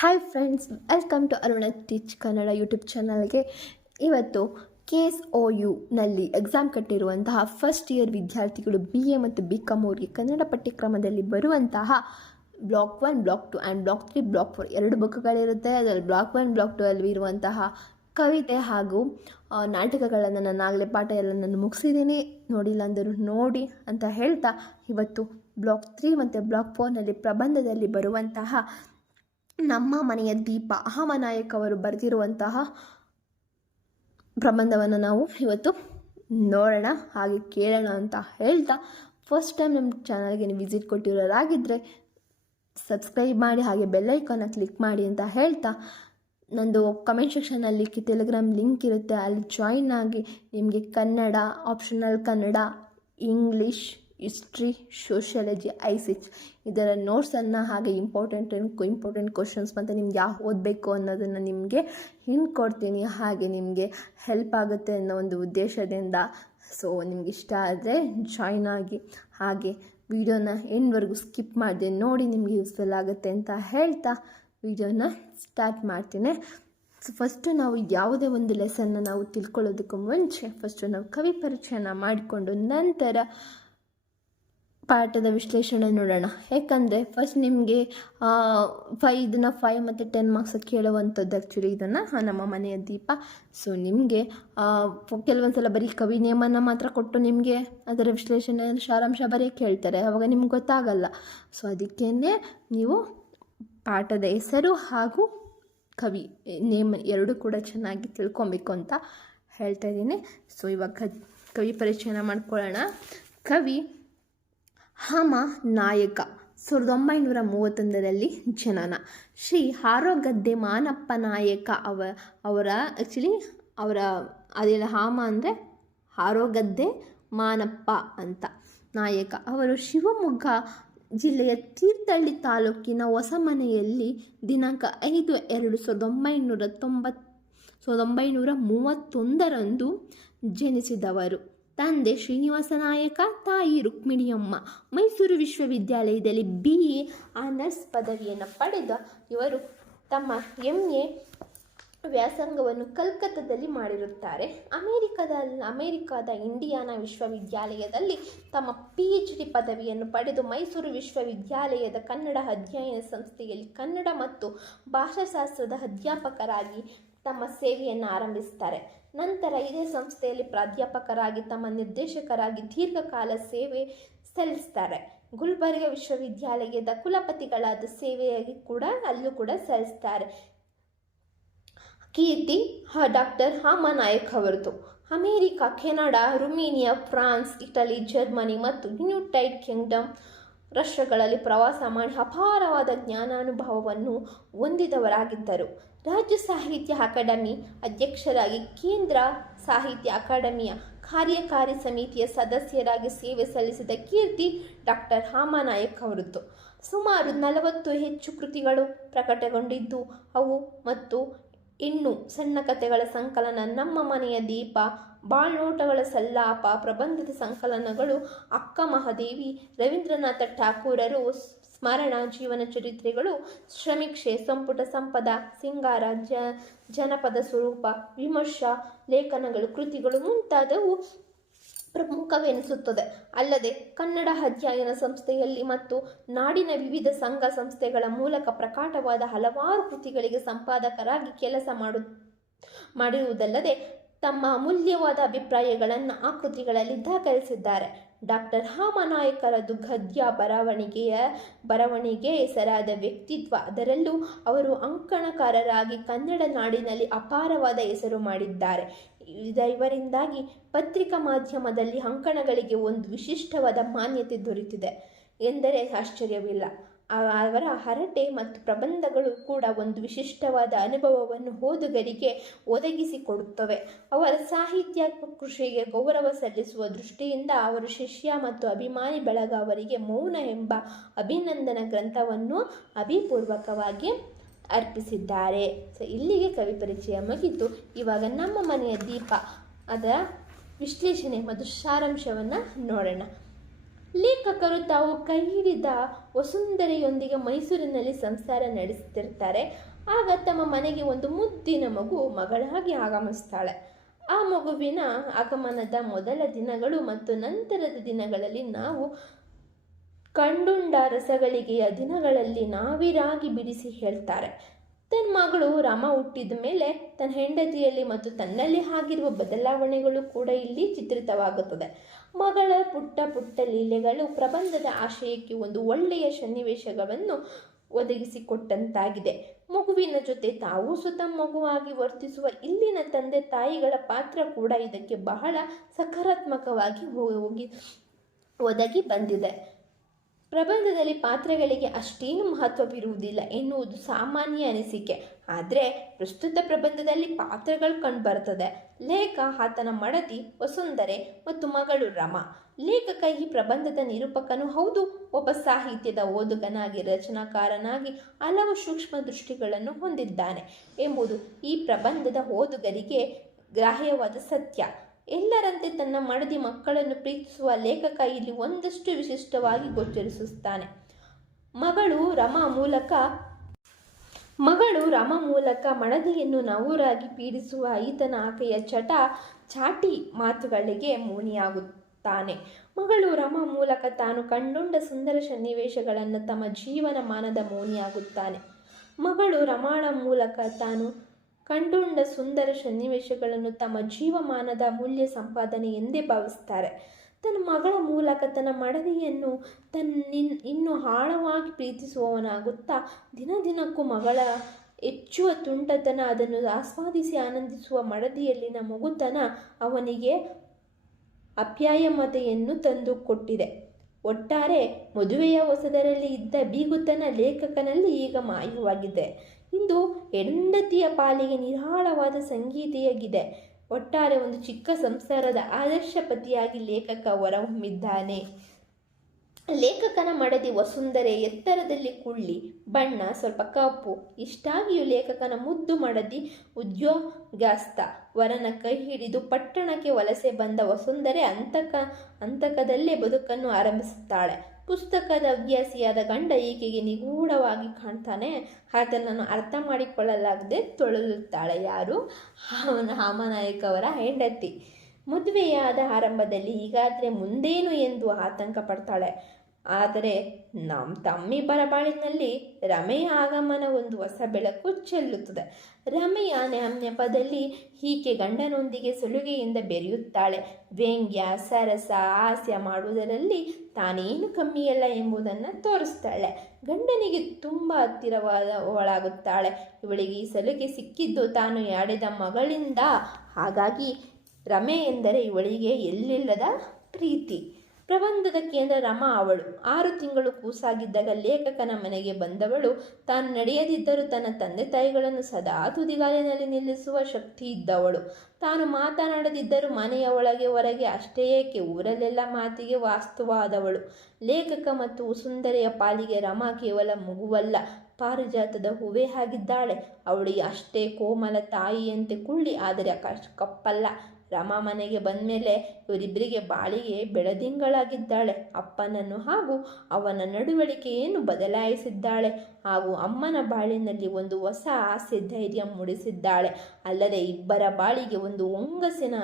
Hi friends welcome to Aruna teach Kannada YouTube ಚಾನಲ್ಗೆ ಇವತ್ತು K S O ಯುನಲ್ಲಿ exam ಕಟ್ಟಿರುವಂತಹ ಫಸ್ಟ್ ಇಯರ್ ವಿದ್ಯಾರ್ಥಿಗಳು ಬಿ ಎ ಮತ್ತು ಬಿ ಕಾಮ್ ಅವರಿಗೆ ಕನ್ನಡ ಪಠ್ಯಕ್ರಮದಲ್ಲಿ ಬರುವಂತಹ block one block two and block three block four ಎರಡು ಬುಕ್ಗಳಿರುತ್ತೆ. ಅದರಲ್ಲಿ ಬ್ಲಾಕ್ ಒನ್ ಬ್ಲಾಕ್ ಟು ಅಲ್ಲಿ ಇರುವಂತಹ ಕವಿತೆ ಹಾಗೂ ನಾಟಕಗಳನ್ನು ನಾನು ಆಗಲೇ ಪಾಠ ಎಲ್ಲ ನಾನು ಮುಗಿಸಿದ್ದೀನಿ. ನೋಡಿಲ್ಲ ಅಂದರೂ ನೋಡಿ ಅಂತ ಹೇಳ್ತಾ, ಇವತ್ತು ಬ್ಲಾಕ್ ತ್ರೀ ಮತ್ತು ಬ್ಲಾಕ್ ಫೋರ್ನಲ್ಲಿ ಪ್ರಬಂಧದಲ್ಲಿ ಬರುವಂತಹ ನಮ್ಮ ಮನೆಯ ದೀಪ, ಅಹಮನಾಯಕ್ ಅವರು ಬರೆದಿರುವಂತಹ ಪ್ರಬಂಧವನ್ನು ನಾವು ಇವತ್ತು ನೋಡೋಣ, ಹಾಗೆ ಕೇಳೋಣ ಅಂತ ಹೇಳ್ತಾ ಫಸ್ಟ್ ಟೈಮ್ ನಮ್ಮ ಚಾನಲ್ಗೆ ನೀವು ವಿಸಿಟ್ ಕೊಟ್ಟಿರೋರಾಗಿದ್ದರೆ ಸಬ್ಸ್ಕ್ರೈಬ್ ಮಾಡಿ, ಹಾಗೆ ಬೆಲ್ಲೈಕನ್ನ ಕ್ಲಿಕ್ ಮಾಡಿ ಅಂತ ಹೇಳ್ತಾ, ನಂದು ಕಮೆಂಟ್ ಸೆಕ್ಷನಲ್ಲಿ ಟೆಲಿಗ್ರಾಮ್ ಲಿಂಕ್ ಇರುತ್ತೆ, ಅಲ್ಲಿ ಜಾಯಿನ್ ಆಗಿ ನಿಮಗೆ Kannada optional Kannada English history, sociology, ಐಸಿಚ್ ಇದರ ನೋಟ್ಸನ್ನು ಹಾಗೆ ಇಂಪಾರ್ಟೆಂಟ್ ಇಂಪಾರ್ಟೆಂಟ್ ಕ್ವಶನ್ಸ್ ಮತ್ತು ನಿಮ್ಗೆ ಯಾವ ಓದಬೇಕು ಅನ್ನೋದನ್ನು ನಿಮಗೆ ಹಿಂಟ್ ಕೊಡ್ತೀನಿ. ಹಾಗೆ ನಿಮಗೆ ಹೆಲ್ಪ್ ಆಗುತ್ತೆ ಅನ್ನೋ ಒಂದು ಉದ್ದೇಶದಿಂದ. ಸೊ ನಿಮ್ಗೆ ಇಷ್ಟ ಆದರೆ ಜಾಯ್ನ್ ಆಗಿ. ಹಾಗೆ ವೀಡಿಯೋನ ಎಂಡ್ವರೆಗೂ ಸ್ಕಿಪ್ ಮಾಡಿದೆ, ನೋಡಿ ನಿಮಗೆ ಯೂಸ್ಫುಲ್ ಆಗುತ್ತೆ ಅಂತ ಹೇಳ್ತಾ ವಿಡಿಯೋನ ಸ್ಟಾರ್ಟ್ ಮಾಡ್ತೀನಿ. ಸೊ ಫಸ್ಟು ನಾವು ಯಾವುದೇ ಒಂದು ಲೆಸನ್ನ ನಾವು ತಿಳ್ಕೊಳ್ಳೋದಕ್ಕೂ ಮುಂಚೆ ಫಸ್ಟು ನಾವು ಕವಿ ಪರಿಚಯನ ಮಾಡಿಕೊಂಡು ನಂತರ ಪಾಠದ ವಿಶ್ಲೇಷಣೆ ನೋಡೋಣ. ಯಾಕಂದರೆ ಫಸ್ಟ್ ನಿಮಗೆ ಫೈ ಇದನ್ನು ಫೈವ್ ಮತ್ತು ಟೆನ್ ಮಾರ್ಕ್ಸ್ ಕೇಳುವಂಥದ್ದು ಆ್ಯಕ್ಚುಲಿ ಇದನ್ನು ನಮ್ಮ ಮನೆಯ ದೀಪ. ಸೊ ನಿಮಗೆ ಕೆಲವೊಂದು ಸಲ ಬರೀ ಕವಿ ನೇಮನ್ನು ಮಾತ್ರ ಕೊಟ್ಟು ನಿಮಗೆ ಅದರ ವಿಶ್ಲೇಷಣೆ, ಸಾರಾಂಶ ಬರೀ ಕೇಳ್ತಾರೆ. ಅವಾಗ ನಿಮ್ಗೆ ಗೊತ್ತಾಗಲ್ಲ. ಸೊ ಅದಕ್ಕೇ ನೀವು ಪಾಠದ ಹೆಸರು ಹಾಗೂ ಕವಿ ನೇಮ್ ಎರಡೂ ಕೂಡ ಚೆನ್ನಾಗಿ ತಿಳ್ಕೊಬೇಕು ಅಂತ ಹೇಳ್ತಾ ಇದ್ದೀನಿ. ಸೊ ಇವಾಗ ಕವಿ ಪರಿಚಯನ ಮಾಡ್ಕೊಳ್ಳೋಣ. ಕವಿ ಹಮ ನಾಯಕ, ಸಾವಿರದ ಒಂಬೈನೂರ ಮೂವತ್ತೊಂದರಲ್ಲಿ ಜನನ. ಶ್ರೀ ಹಾರೋಗದ್ದೆ ಮಾನಪ್ಪ ನಾಯಕ ಅವ, ಅವರ ಆ್ಯಕ್ಚುಲಿ ಅವರ ಅದೆಲ್ಲ ಹಾಮ ಅಂದರೆ ಹಾರೋಗದ್ದೆ ಮಾನಪ್ಪ ಅಂತ. ನಾಯಕ, ಅವರು ಶಿವಮೊಗ್ಗ ಜಿಲ್ಲೆಯ ತೀರ್ಥಹಳ್ಳಿ ತಾಲೂಕಿನ ಹೊಸಮನೆಯಲ್ಲಿ ದಿನಾಂಕ ಐದು ಎರಡು ಸಾವಿರದ ಒಂಬೈನೂರ ತೊಂಬತ್ತು ಸಾವಿರದ ಒಂಬೈನೂರ ಮೂವತ್ತೊಂದರಂದು ಜನಿಸಿದವರು. ತಂದೆ ಶ್ರೀನಿವಾಸ ನಾಯಕ, ತಾಯಿ ರುಕ್ಮಿಣಿಯಮ್ಮ. ಮೈಸೂರು ವಿಶ್ವವಿದ್ಯಾಲಯದಲ್ಲಿ ಬಿ ಎ ಆನರ್ಸ್ ಪದವಿಯನ್ನು ಪಡೆದ ಇವರು ತಮ್ಮ ಎಂ ಎ ವ್ಯಾಸಂಗವನ್ನು ಕಲ್ಕತ್ತಾದಲ್ಲಿ ಮಾಡಿರುತ್ತಾರೆ. ಅಮೆರಿಕದ ಅಮೆರಿಕದ ಇಂಡಿಯಾನ ವಿಶ್ವವಿದ್ಯಾಲಯದಲ್ಲಿ ತಮ್ಮ ಪಿ ಎಚ್ ಡಿ ಪದವಿಯನ್ನು ಪಡೆದು ಮೈಸೂರು ವಿಶ್ವವಿದ್ಯಾಲಯದ ಕನ್ನಡ ಅಧ್ಯಯನ ಸಂಸ್ಥೆಯಲ್ಲಿ ಕನ್ನಡ ಮತ್ತು ಭಾಷಾಶಾಸ್ತ್ರದ ಅಧ್ಯಾಪಕರಾಗಿ ತಮ್ಮ ಸೇವೆಯನ್ನು ಆರಂಭಿಸ್ತಾರೆ ನಂತರ ಇದೇ ಸಂಸ್ಥೆಯಲ್ಲಿ ಪ್ರಾಧ್ಯಾಪಕರಾಗಿ, ತಮ್ಮ ನಿರ್ದೇಶಕರಾಗಿ ದೀರ್ಘಕಾಲ ಸೇವೆ ಸಲ್ಲಿಸ್ತಾರೆ ಗುಲ್ಬರ್ಗ ವಿಶ್ವವಿದ್ಯಾಲಯದ ಕುಲಪತಿಗಳಾದ ಸೇವೆಯಾಗಿ ಕೂಡ ಅಲ್ಲೂ ಕೂಡ ಸಲ್ಲಿಸ್ತಾರೆ ಕೀರ್ತಿ ಡಾಕ್ಟರ್ ಹಾಮ ನಾಯಕ್ ಅವರದು. America, Canada, Romania, France, Italy, Germany ಮತ್ತು ಯುನೈಟೆಡ್ ಕಿಂಗ್ಡಮ್ ರಾಷ್ಟ್ರಗಳಲ್ಲಿ ಪ್ರವಾಸ ಮಾಡಿ ಅಪಾರವಾದ ಜ್ಞಾನಾನುಭವವನ್ನು ಹೊಂದಿದವರಾಗಿದ್ದರು. ರಾಜ್ಯ ಸಾಹಿತ್ಯ ಅಕಾಡೆಮಿ ಅಧ್ಯಕ್ಷರಾಗಿ ಕೇಂದ್ರ ಸಾಹಿತ್ಯ ಅಕಾಡೆಮಿಯ ಕಾರ್ಯಕಾರಿ ಸಮಿತಿಯ ಸದಸ್ಯರಾಗಿ ಸೇವೆ ಸಲ್ಲಿಸಿದ ಕೀರ್ತಿ ಡಾಕ್ಟರ್ ಹಾಮನಾಯಕ್ ಅವರದ್ದು. ಸುಮಾರು ನಲವತ್ತು ಹೆಚ್ಚು ಕೃತಿಗಳು ಪ್ರಕಟಗೊಂಡಿದ್ದು, ಅವು ಮತ್ತು ಇನ್ನು ಸಣ್ಣ ಕಥೆಗಳ ಸಂಕಲನ ನಮ್ಮ ಮನೆಯ ದೀಪ ಬಾಳ್ನೋಟಗಳ ಸಲ್ಲಾಪ, ಪ್ರಬಂಧದ ಸಂಕಲನಗಳು, ಅಕ್ಕ ಮಹಾದೇವಿ, ರವೀಂದ್ರನಾಥ ಠಾಕೂರರು, ಸ್ಮರಣ ಜೀವನ ಚರಿತ್ರೆಗಳು, ಶ್ರಮಿಕ್ಷೆ, ಸಂಪುಟ ಸಂಪದ, ಸಿಂಗಾರ, ಜ, ಜನಪದ ಸ್ವರೂಪ, ವಿಮರ್ಶಾ, ಲೇಖನಗಳು, ಕೃತಿಗಳು ಮುಂತಾದವು ಪ್ರಮುಖವೆನಿಸುತ್ತದೆ. ಅಲ್ಲದೆ ಕನ್ನಡ ಅಧ್ಯಯನ ಸಂಸ್ಥೆಯಲ್ಲಿ ಮತ್ತು ನಾಡಿನ ವಿವಿಧ ಸಂಘ ಸಂಸ್ಥೆಗಳ ಮೂಲಕ ಪ್ರಕಟವಾದ ಹಲವಾರು ಕೃತಿಗಳಿಗೆ ಸಂಪಾದಕರಾಗಿ ಕೆಲಸ ಮಾಡು, ಮಾಡಿರುವುದಲ್ಲದೆ ತಮ್ಮ ಅಮೂಲ್ಯವಾದ ಅಭಿಪ್ರಾಯಗಳನ್ನು ಆಕೃತಿಗಳಲ್ಲಿ ಕೃತಿಗಳಲ್ಲಿ ದಾಖಲಿಸಿದ್ದಾರೆ. ಡಾಕ್ಟರ್ ಹಾಮನಾಯಕರದು ಗದ್ಯ ಬರವಣಿಗೆಯ ಬರವಣಿಗೆ ಹೆಸರಾದ ವ್ಯಕ್ತಿತ್ವ, ಅದರಲ್ಲೂ ಅವರು ಅಂಕಣಕಾರರಾಗಿ ಕನ್ನಡ ನಾಡಿನಲ್ಲಿ ಅಪಾರವಾದ ಹೆಸರು ಮಾಡಿದ್ದಾರೆ. ಇವರಿಂದಾಗಿ ಪತ್ರಿಕಾ ಮಾಧ್ಯಮದಲ್ಲಿ ಅಂಕಣಗಳಿಗೆ ಒಂದು ವಿಶಿಷ್ಟವಾದ ಮಾನ್ಯತೆ ದೊರೆತಿದೆ ಎಂದರೆ ಆಶ್ಚರ್ಯವಿಲ್ಲ. ಅವರ ಹರಟೆ ಮತ್ತು ಪ್ರಬಂಧಗಳು ಕೂಡ ಒಂದು ವಿಶಿಷ್ಟವಾದ ಅನುಭವವನ್ನು ಓದುಗರಿಗೆ ಒದಗಿಸಿಕೊಡುತ್ತವೆ. ಅವರ ಸಾಹಿತ್ಯ ಕೃಷಿಗೆ ಗೌರವ ಸಲ್ಲಿಸುವ ದೃಷ್ಟಿಯಿಂದ ಅವರು ಶಿಷ್ಯ ಮತ್ತು ಅಭಿಮಾನಿ ಬಳಗ ಅವರಿಗೆ ಮೌನ ಎಂಬ ಅಭಿನಂದನ ಗ್ರಂಥವನ್ನು ಅಭಿಪೂರ್ವಕವಾಗಿ ಅರ್ಪಿಸಿದ್ದಾರೆ. ಸೊ ಇಲ್ಲಿಗೆ ಕವಿ ಪರಿಚಯ ಮುಗಿತು. ಇವಾಗ ನಮ್ಮ ಮನೆಯ ದೀಪ ಅದರ ವಿಶ್ಲೇಷಣೆ ಮತ್ತು ಸಾರಾಂಶವನ್ನು ನೋಡೋಣ. ಲೇಖಕರು ತಾವು ಕೈ ಹಿಡಿದ ವಸುಂಧರೆಯೊಂದಿಗೆ ಮೈಸೂರಿನಲ್ಲಿ ಸಂಸಾರ ನಡೆಸುತ್ತಿರ್ತಾರೆ. ಆಗ ತಮ್ಮ ಮನೆಗೆ ಒಂದು ಮುದ್ದಿನ ಮಗು ಮಗಳಾಗಿ ಆಗಮಿಸ್ತಾಳೆ. ಆ ಮಗುವಿನ ಆಗಮನದ ಮೊದಲ ದಿನಗಳು ಮತ್ತು ನಂತರದ ದಿನಗಳಲ್ಲಿ ನಾವು ಕಂಡುಂಡ ರಸಗಳಿಗೆಯ ದಿನಗಳಲ್ಲಿ ನಾವಿರಾಗಿ ಬಿಡಿಸಿ ಹೇಳ್ತಾರೆ. ತನ್ನ ಮಗಳು ರಾಮ ಹುಟ್ಟಿದ ಮೇಲೆ ತನ್ನ ಹೆಂಡತಿಯಲ್ಲಿ ಮತ್ತು ತನ್ನಲ್ಲಿ ಆಗಿರುವ ಬದಲಾವಣೆಗಳು ಕೂಡ ಇಲ್ಲಿ ಚಿತ್ರಿತವಾಗುತ್ತದೆ. ಮಗಳ ಪುಟ್ಟ ಪುಟ್ಟ ಲೀಲೆಗಳು ಪ್ರಬಂಧದ ಆಶಯಕ್ಕೆ ಒಂದು ಒಳ್ಳೆಯ ಸನ್ನಿವೇಶಗಳನ್ನು ಒದಗಿಸಿಕೊಟ್ಟಂತಾಗಿದೆ. ಮಗುವಿನ ಜೊತೆ ತಾವು ಸ್ವತಃ ಮಗುವಾಗಿ ವರ್ತಿಸುವ ಇಲ್ಲಿನ ತಂದೆ ತಾಯಿಗಳ ಪಾತ್ರ ಕೂಡ ಇದಕ್ಕೆ ಬಹಳ ಸಕಾರಾತ್ಮಕವಾಗಿ ಹೋಗಿ ಒದಗಿ ಬಂದಿದೆ. ಪ್ರಬಂಧದಲ್ಲಿ ಪಾತ್ರಗಳಿಗೆ ಅಷ್ಟೇನು ಮಹತ್ವವಿರುವುದಿಲ್ಲ ಎನ್ನುವುದು ಸಾಮಾನ್ಯ ಅನಿಸಿಕೆ. ಆದರೆ, ಪ್ರಸ್ತುತ ಪ್ರಬಂಧದಲ್ಲಿ ಪಾತ್ರಗಳು ಕಂಡುಬರ್ತದೆ. ಲೇಖ, ಆತನ ಮಡದಿ, ವಸುಂಧರೆ ಮತ್ತು ಮಗಳು ರಮ. ಲೇಖಕ ಈ ಪ್ರಬಂಧದ ನಿರೂಪಕನು ಹೌದು. ಒಬ್ಬ ಸಾಹಿತ್ಯದ ಓದುಗನಾಗಿ, ರಚನಾಕಾರನಾಗಿ ಹಲವು ಸೂಕ್ಷ್ಮ ದೃಷ್ಟಿಗಳನ್ನು ಹೊಂದಿದ್ದಾನೆ ಎಂಬುದು ಈ ಪ್ರಬಂಧದ ಓದುಗರಿಗೆ ಗ್ರಾಹ್ಯವಾದ ಸತ್ಯ. ಎಲ್ಲರಂತೆ ತನ್ನ ಮಡದಿ ಮಕ್ಕಳನ್ನು ಪ್ರೀತಿಸುವ ಲೇಖಕ ಇಲ್ಲಿ ಒಂದಷ್ಟು ವಿಶಿಷ್ಟವಾಗಿ ಗೋಚರಿಸುತ್ತಾನೆ. ಮಗಳು ರಮ ಮೂಲಕ, ಮಗಳು ರಮ ಮೂಲಕ ಮಡದಿಯನ್ನು ನವೂರಾಗಿ ಪೀಡಿಸುವ ಈತನ ಆಕೆಯ ಚಟ ಚಾಟಿ ಮಾತುಗಳಿಗೆ ಮೂನಿಯಾಗುತ್ತಾನೆ ಮಗಳು ರಮ ಮೂಲಕ ತಾನು ಕಂಡುಂಡ ಸುಂದರ ಸನ್ನಿವೇಶಗಳನ್ನು ತಮ್ಮ ಜೀವನ ಮಾನದ ಮೋನಿಯಾಗುತ್ತಾನೆ ಮಗಳು ರಮಾಳ ಮೂಲಕ ತಾನು ಕಂಡುಂಡ ಸುಂದರ ಸನ್ನಿವೇಶಗಳನ್ನು ತಮ್ಮ ಜೀವಮಾನದ ಮೂಲ್ಯ ಸಂಪಾದನೆ ಎಂದೇ ಭಾವಿಸ್ತಾರೆ. ತನ್ನ ಮಗಳ ಮೂಲಕ ತನ್ನ ಮಡದಿಯನ್ನು ತನ್ನ ಇನ್ನು ಆಳವಾಗಿ ಪ್ರೀತಿಸುವವನಾಗುತ್ತಾ ದಿನ ದಿನಕ್ಕೂ ಮಗಳ ಹೆಚ್ಚುವ ತುಂಟತನ, ಅದನ್ನು ಆಸ್ವಾದಿಸಿ ಆನಂದಿಸುವ ಮಡದಿಯಲ್ಲಿನ ಮಗುತನ ಅವನಿಗೆ ಅಪ್ಯಾಯಮತೆಯನ್ನು ತಂದುಕೊಟ್ಟಿದೆ ಒಟ್ಟಾರೆ ಮದುವೆಯ ಹೊಸದರಲ್ಲಿ ಇದ್ದ ಬೀಗುತನ ಲೇಖಕನಲ್ಲಿ ಈಗ ಮಾಯವಾಗಿದೆ. ಇಂದು ಹೆಂಡತಿಯ ಪಾಲಿಗೆ ನಿರಾಳವಾದ ಸಂಗೀತೆಯಾಗಿದೆ. ಒಟ್ಟಾರೆ ಒಂದು ಚಿಕ್ಕ ಸಂಸಾರದ ಆದರ್ಶ ಪತಿಯಾಗಿ ಲೇಖಕ ಹೊರಹೊಮ್ಮಿದ್ದಾನೆ. ಲೇಖಕನ ಮಡದಿ ವಸುಂಧರೆ ಎತ್ತರದಲ್ಲಿ ಕುಳ್ಳಿ, ಬಣ್ಣ, ಸ್ವಲ್ಪ ಕಪ್ಪು. ಇಷ್ಟಾಗಿಯೂ ಲೇಖಕನ ಮುದ್ದು ಮಡದಿ ಉದ್ಯೋಗಸ್ಥ. ವರನ ಕೈ ಹಿಡಿದು ಪಟ್ಟಣಕ್ಕೆ ವಲಸೆ ಬಂದ ವಸುಂಧರೆ ಅಂತಕ ಅಂತಕದಲ್ಲೇ ಬದುಕನ್ನು ಆರಂಭಿಸುತ್ತಾಳೆ. ಪುಸ್ತಕದ ಅಭ್ಯಾಸಿಯಾದ ಗಂಡ ಈಕೆಗೆ ನಿಗೂಢವಾಗಿ ಕಾಣ್ತಾನೆ. ಅದನ್ನು ಅರ್ಥ ಮಾಡಿಕೊಳ್ಳಲಾಗದೆ ತೊಳಲುತ್ತಾಳೆ ಯಾರು? ಅವನ ಅವರ ಹೆಂಡತಿ. ಮದುವೆಯಾದ ಆರಂಭದಲ್ಲಿ ಈಗಾದರೆ ಮುಂದೇನು ಎಂದು ಆತಂಕ ಪಡ್ತಾಳೆ. ಆದರೆ ನಮ್ಮ ತಮ್ಮಿ ಬಾಳಿನಲ್ಲಿ ರಮೆಯ ಆಗಮನ ಒಂದು ಹೊಸ ಬೆಳಕು ಚೆಲ್ಲುತ್ತದೆ. ರಮೆಯ ನೆಪದಲ್ಲಿ ಹೀಗೆ ಗಂಡನೊಂದಿಗೆ ಸುಲುಗೆಯಿಂದ ಬೆರೆಯುತ್ತಾಳೆ. ವ್ಯಂಗ್ಯ, ಸರಸ, ಹಾಸ್ಯ ಮಾಡುವುದರಲ್ಲಿ ತಾನೇನು ಕಮ್ಮಿಯಲ್ಲ ಎಂಬುದನ್ನು ತೋರಿಸ್ತಾಳೆ. ಗಂಡನಿಗೆ ತುಂಬ ಹತ್ತಿರವಾದ ಒಳಾಗುತ್ತಾಳೆ ಇವಳಿಗೆ ಈ ಸಲುಗೆ ಸಿಕ್ಕಿದ್ದು ತಾನು ಯಾಡಿದ ಮಗಳಿಂದ. ಹಾಗಾಗಿ ರಮೆ ಎಂದರೆ ಇವಳಿಗೆ ಎಲ್ಲಿಲ್ಲದ ಪ್ರೀತಿ. ಪ್ರಬಂಧದ ಕೇಂದ್ರ ರಮ ಅವಳು. ಆರು ತಿಂಗಳು ಕೂಸಾಗಿದ್ದಾಗ ಲೇಖಕನ ಮನೆಗೆ ಬಂದವಳು. ತಾನು ನಡೆಯದಿದ್ದರೂ ತನ್ನ ತಂದೆ ತಾಯಿಗಳನ್ನು ಸದಾ ತುದಿಗಾಲಿನಲ್ಲಿ ನಿಲ್ಲಿಸುವ ಶಕ್ತಿ ಇದ್ದವಳು. ತಾನು ಮಾತನಾಡದಿದ್ದರೂ ಮನೆಯ ಒಳಗೆ, ಹೊರಗೆ ಅಷ್ಟೇ ಏಕೆ ಊರಲ್ಲೆಲ್ಲ ಮಾತಿಗೆ ವಾಸ್ತುವಾದವಳು. ಲೇಖಕ ಮತ್ತು ಸುಂದರೆಯ ಪಾಲಿಗೆ ರಮ ಕೇವಲ ಮಗುವಲ್ಲ, ಪಾರಿಜಾತದ ಹೂವೇ ಆಗಿದ್ದಾಳೆ. ಅವಳಿಗೆ ಅಷ್ಟೇ ಕೋಮಲ ತಾಯಿಯಂತೆ ಕುಳ್ಳಿ, ಆದರೆ ಕಪ್ಪಲ್ಲ. ರಮ ಮನೆಗೆ ಬಂದ ಮೇಲೆ ಇವರಿಬ್ಬರಿಗೆ ಬಾಳಿಗೆ ಬೆಳದಿಂಗಳಾಗಿದ್ದಾಳೆ. ಅಪ್ಪನನ್ನು ಹಾಗೂ ಅವನ ನಡವಳಿಕೆಯನ್ನು ಬದಲಾಯಿಸಿದ್ದಾಳೆ. ಹಾಗೂ ಅಮ್ಮನ ಬಾಳಿನಲ್ಲಿ ಒಂದು ಹೊಸ ಆಸೆ, ಧೈರ್ಯ ಮೂಡಿಸಿದ್ದಾಳೆ. ಅಲ್ಲದೆ ಇಬ್ಬರ ಬಾಳಿಗೆ ಒಂದು ಒಂಗಸಿನ,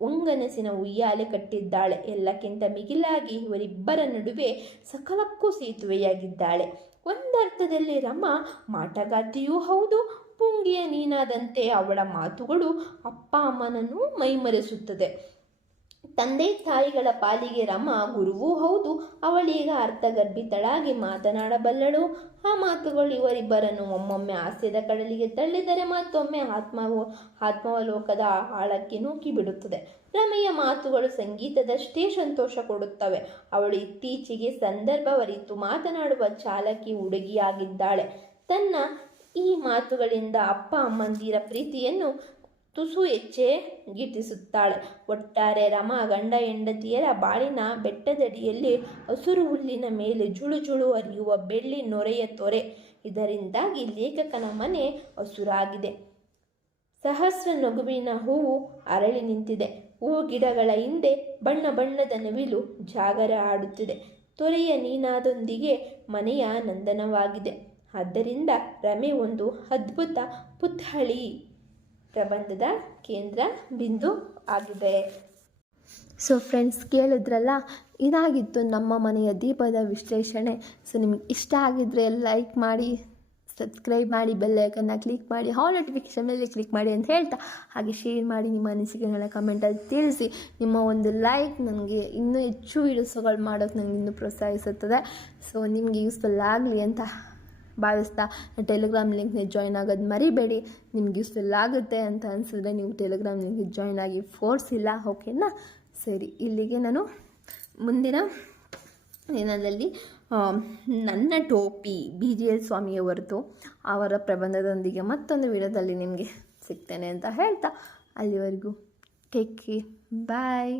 ಒಂಗನಸಿನ ಉಯ್ಯಾಲೆ ಕಟ್ಟಿದ್ದಾಳೆ. ಎಲ್ಲಕ್ಕಿಂತ ಮಿಗಿಲಾಗಿ ಇವರಿಬ್ಬರ ನಡುವೆ ಸಕಲಕ್ಕೂ ಸೇತುವೆಯಾಗಿದ್ದಾಳೆ. ಒಂದರ್ಥದಲ್ಲಿ ರಮ ಮಾಟಗಾತಿಯೂ ಹೌದು ಪುಂಗಿಯ ನೀನಾದಂತೆ ಅವಳ ಮಾತುಗಳು ಅಪ್ಪ ಅಮ್ಮನನ್ನು ಮೈಮರೆಸುತ್ತದೆ. ತಂದೆ ತಾಯಿಗಳ ಪಾಲಿಗೆ ರಮ ಗುರುವೂ ಹೌದು, ಅವಳೀಗ ಅರ್ಥಗರ್ಭಿತಳಾಗಿ ಮಾತನಾಡಬಲ್ಲಳು. ಆ ಮಾತುಗಳು ಇವರಿಬ್ಬರನ್ನು ಒಮ್ಮೊಮ್ಮೆ ಹಾಸ್ಯದ ಕಡಲಿಗೆ ತಳ್ಳಿದರೆ ಮತ್ತೊಮ್ಮೆ ಆತ್ಮ ಆತ್ಮಾವಲೋಕದ ಆಳಕ್ಕೆ ನೂಕಿ ಬಿಡುತ್ತದೆ ರಮೆಯ ಮಾತುಗಳು ಸಂಗೀತದಷ್ಟೇ ಸಂತೋಷ ಕೊಡುತ್ತವೆ. ಅವಳು ಇತ್ತೀಚೆಗೆ ಸಂದರ್ಭವರಿತು ಮಾತನಾಡುವ ಚಾಲಕಿ ಹುಡುಗಿಯಾಗಿದ್ದಾಳೆ. ತನ್ನ ಈ ಮಾತುಗಳಿಂದ ಅಪ್ಪ ಅಮ್ಮಂದಿರ ಪ್ರೀತಿಯನ್ನು ತುಸು ಹೆಚ್ಚೆ ಗಿಟ್ಟಿಸುತ್ತಾಳೆ. ಒಟ್ಟಾರೆ ರಮ ಗಂಡ ಹೆಂಡತಿಯರ ಬಾಳಿನ ಬೆಟ್ಟದಡಿಯಲ್ಲಿ ಹಸುರು ಹುಲ್ಲಿನ ಮೇಲೆ ಜುಳು ಜುಳು ಹರಿಯುವ ಬೆಳ್ಳಿ ನೊರೆಯ ತೊರೆ. ಇದರಿಂದಾಗಿ ಲೇಖಕನ ಮನೆ ಹಸುರಾಗಿದೆ. ಸಹಸ್ರ ನಗುವಿನ ಹೂವು ಅರಳಿ ನಿಂತಿದೆ. ಹೂ ಗಿಡಗಳ ಹಿಂದೆ ಬಣ್ಣ ಬಣ್ಣದ ನವಿಲು ಜಾಗರ ಆಡುತ್ತಿದೆ. ತೊರೆಯ ನೀನಾದೊಂದಿಗೆ ಮನೆಯ ನಂದನವಾಗಿದೆ. ಆದ್ದರಿಂದ ರಮೆ ಒಂದು ಅದ್ಭುತ ಪುತ್ಥಳಿ ಪ್ರಬಂಧದ ಕೇಂದ್ರ ಬಿಂದು ಆಗಿದೆ. ಸೊ ಫ್ರೆಂಡ್ಸ್ ಕೇಳಿದ್ರಲ್ಲ? ಇದಾಗಿತ್ತು ನಮ್ಮ ಮನೆಯ ದೀಪದ ವಿಶ್ಲೇಷಣೆ. ಸೊ ನಿಮ್ಗೆ ಇಷ್ಟ ಆಗಿದ್ರೆ ಲೈಕ್ ಮಾಡಿ ಸಬ್ಸ್ಕ್ರೈಬ್ ಮಾಡಿ ಬೆಲ್ಲೈಕನ್ನ ಕ್ಲಿಕ್ ಮಾಡಿ ಹಾಲ್ ನೋಟಿಫಿಕೇಶನ್ ಮೇಲೆ ಕ್ಲಿಕ್ ಮಾಡಿ ಅಂತ ಹೇಳ್ತಾ. ಹಾಗೆ ಶೇರ್ ಮಾಡಿ ನಿಮ್ಮ ಅನಿಸಿಕೆಗಳನ್ನ ಕಮೆಂಟಲ್ಲಿ ತಿಳಿಸಿ. ನಿಮ್ಮ ಒಂದು ಲೈಕ್ ನನಗೆ ಇನ್ನೂ ಹೆಚ್ಚು ವೀಡಿಯೋಸ್ಗಳು ಮಾಡೋಕ್ಕೆ ನನಗೆ ಇನ್ನೂ ಪ್ರೋತ್ಸಾಹಿಸುತ್ತದೆ. ಸೊ ನಿಮಗೆ ಯೂಸ್ಫುಲ್ ಆಗಲಿ ಅಂತ ಭಾವಿಸ್ತಾ ಟೆಲಿಗ್ರಾಮ್ ಲಿಂಕ್ನೇ ಜಾಯ್ನ್ ಆಗೋದು ಮರಿಬೇಡಿ. ನಿಮ್ಗೆ ಯೂಸ್ಫುಲ್ ಆಗುತ್ತೆ ಅಂತ ಅನಿಸಿದ್ರೆ ನೀವು ಟೆಲಿಗ್ರಾಮ್ ಲಿಂಕ್ಗೆ ಜಾಯ್ನ್ ಆಗಿ ಫೋರ್ಸ್ ಇಲ್ಲ ಓಕೆನಾ ಸರಿ, ಇಲ್ಲಿಗೆ ನಾನು ಮುಂದಿನ ದಿನದಲ್ಲಿ ನನ್ನ ಟೋಪಿ ಬಿ ಜಿ ಎಲ್ ಸ್ವಾಮಿಯವರದು, ಅವರ ಪ್ರಬಂಧದೊಂದಿಗೆ ಮತ್ತೊಂದು ವಿಡಿಯೋದಲ್ಲಿ ನಿಮಗೆ ಸಿಗ್ತೇನೆ ಅಂತ ಹೇಳ್ತಾ, ಅಲ್ಲಿವರೆಗೂ ಟೇಕ್ ಕೇರ್ ಬಾಯ್